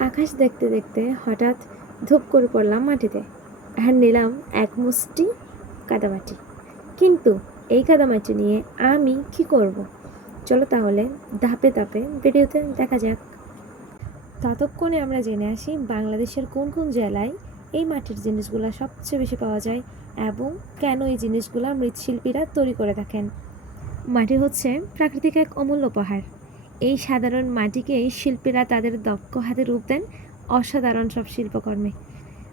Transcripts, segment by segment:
আকাশ দেখতে দেখতে হঠাৎ ধূপ করে পড়লাম মাটিতে আর নিলাম এক মুষ্টি কাদামাটি। কিন্তু এই কাদামাটি নিয়ে আমি কি করব? চলো তাহলে ধাপে ধাপে ভিডিওতে দেখা যাক। ততক্ষণে আমরা জেনে আসি বাংলাদেশের কোন কোন জেলায় এই মাটির জিনিসগুলো সবচেয়ে বেশি পাওয়া যায় এবং কেন এই জিনিসগুলো মৃৎশিল্পীরা তৈরি করে থাকেন। মাটি হচ্ছে প্রাকৃতিক এক অমূল্য উপহার। এই সাধারণ মাটিকেই শিল্পীরা তাদের দক্ষ হাতে রূপ দেন অসাধারণ সব শিল্পকর্মে।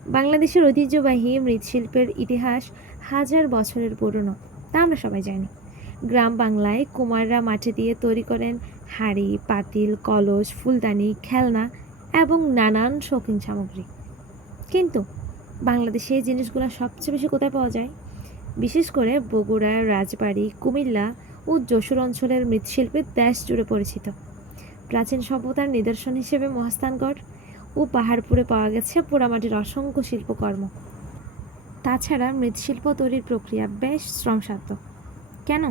বাংলাদেশের ঐতিহ্যবাহী মৃৎশিল্পের ইতিহাস হাজার বছরের পুরনো, তা আমরা সবাই জানি। গ্রাম বাংলায় কুমাররা মাটি দিয়ে তৈরি করেন হাঁড়ি, পাতিল, কলস, ফুলদানি, খেলনা এবং নানান শৌখিন সামগ্রী। কিন্তু বাংলাদেশে এই জিনিসগুলো সবচেয়ে বেশি কোথায় পাওয়া যায়? বিশেষ করে বগুড়া, রাজবাড়ী, কুমিল্লা ও যশোর অঞ্চলের মৃৎশিল্পের দেশ জুড়ে পরিচিত। প্রাচীন সভ্যতার নিদর্শন হিসেবে মহাস্থানগড় ও পাহাড়পুরে পাওয়া গেছে পোড়ামাটির অসংখ্য শিল্পকর্ম। তাছাড়া মৃৎশিল্প তৈরির প্রক্রিয়া বেশ শ্রমসাধ্য। কেন?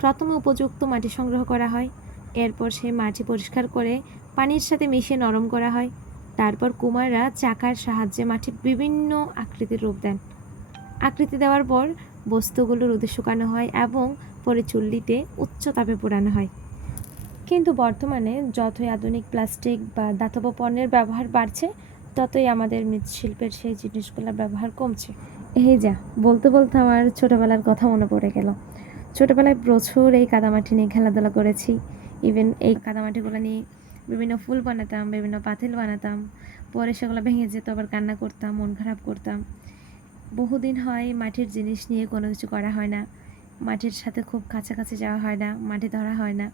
প্রথমে উপযুক্ত মাটি সংগ্রহ করা হয়, এরপর সেই মাটি পরিষ্কার করে পানির সাথে মিশিয়ে নরম করা হয়। তারপর কুমাররা চাকার সাহায্যে মাটি বিভিন্ন আকৃতির রূপ দেন। আকৃতি দেওয়ার পর বস্তুগুলো রোদে শুকানো হয় এবং পরে চুল্লিতে উচ্চ তাপে পোড়ানো হয়। কিন্তু বর্তমানে যতই আধুনিক প্লাস্টিক বা ধাতব পণ্যের ব্যবহার বাড়ছে, ততই আমাদের মৃৎশিল্পের সেই জিনিসগুলোর ব্যবহার কমছে। এই যা বলতে বলতে আমার ছোটোবেলার কথা মনে পড়ে গেল। ছোটোবেলায় প্রচুর এই কাদামাটি নিয়ে খেলাধুলা করেছি। ইভেন এই কাদামাটিগুলো নিয়ে বিভিন্ন ফুল বানাতাম, বিভিন্ন পাতিল বানাতাম। পরে সেগুলো ভেঙে যেত, আবার কান্না করতাম, মন খারাপ করতাম। বহুদিন হয় মাটির জিনিস নিয়ে কোনো কিছু করা হয় না, মাটির সাথে খুব কাছাকাছি যাওয়া হয় না, মাটি ধরা হয় না।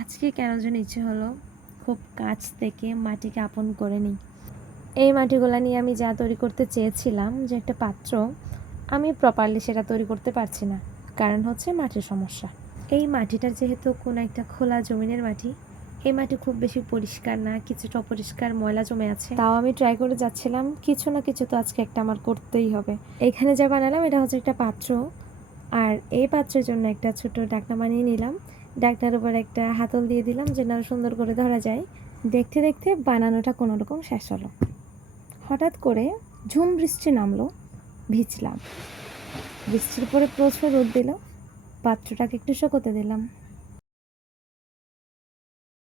আজকে কেন যেন ইচ্ছে হলো খুব কাছ থেকে মাটিকে আপন করে নিই। এই মাটিগুলো নিয়ে আমি যা তৈরি করতে চেয়েছিলাম, যে একটা পাত্র, আমি প্রপারলি সেটা তৈরি করতে পারছি না। কারণ হচ্ছে মাটির সমস্যা। এই মাটিটার যেহেতু কোনো একটা খোলা জমিনের মাটি, এই মাটি খুব বেশি পরিষ্কার না, কিছুটা অপরিষ্কার, ময়লা জমে আছে। তাও আমি ট্রাই করে যাচ্ছিলাম, কিছু না কিছু তো আজকে একটা আমার করতেই হবে। এইখানে যা বানালাম এটা হচ্ছে একটা পাত্র, আর এই পাত্রের জন্য একটা ছোট ঢাকনা বানিয়ে নিলাম। ঢাকনার উপর একটা হাতল দিয়ে দিলাম যেন সুন্দর করে ধরা যায়। দেখতে দেখতে বানানোটা কোনো রকম শেষ হলো। হঠাৎ করে ঝুম বৃষ্টি নামলো, ভিজলাম। বৃষ্টির পরে প্রচুর রোদ দিল, পাত্রটাকে একটু শুকোতে দিলাম।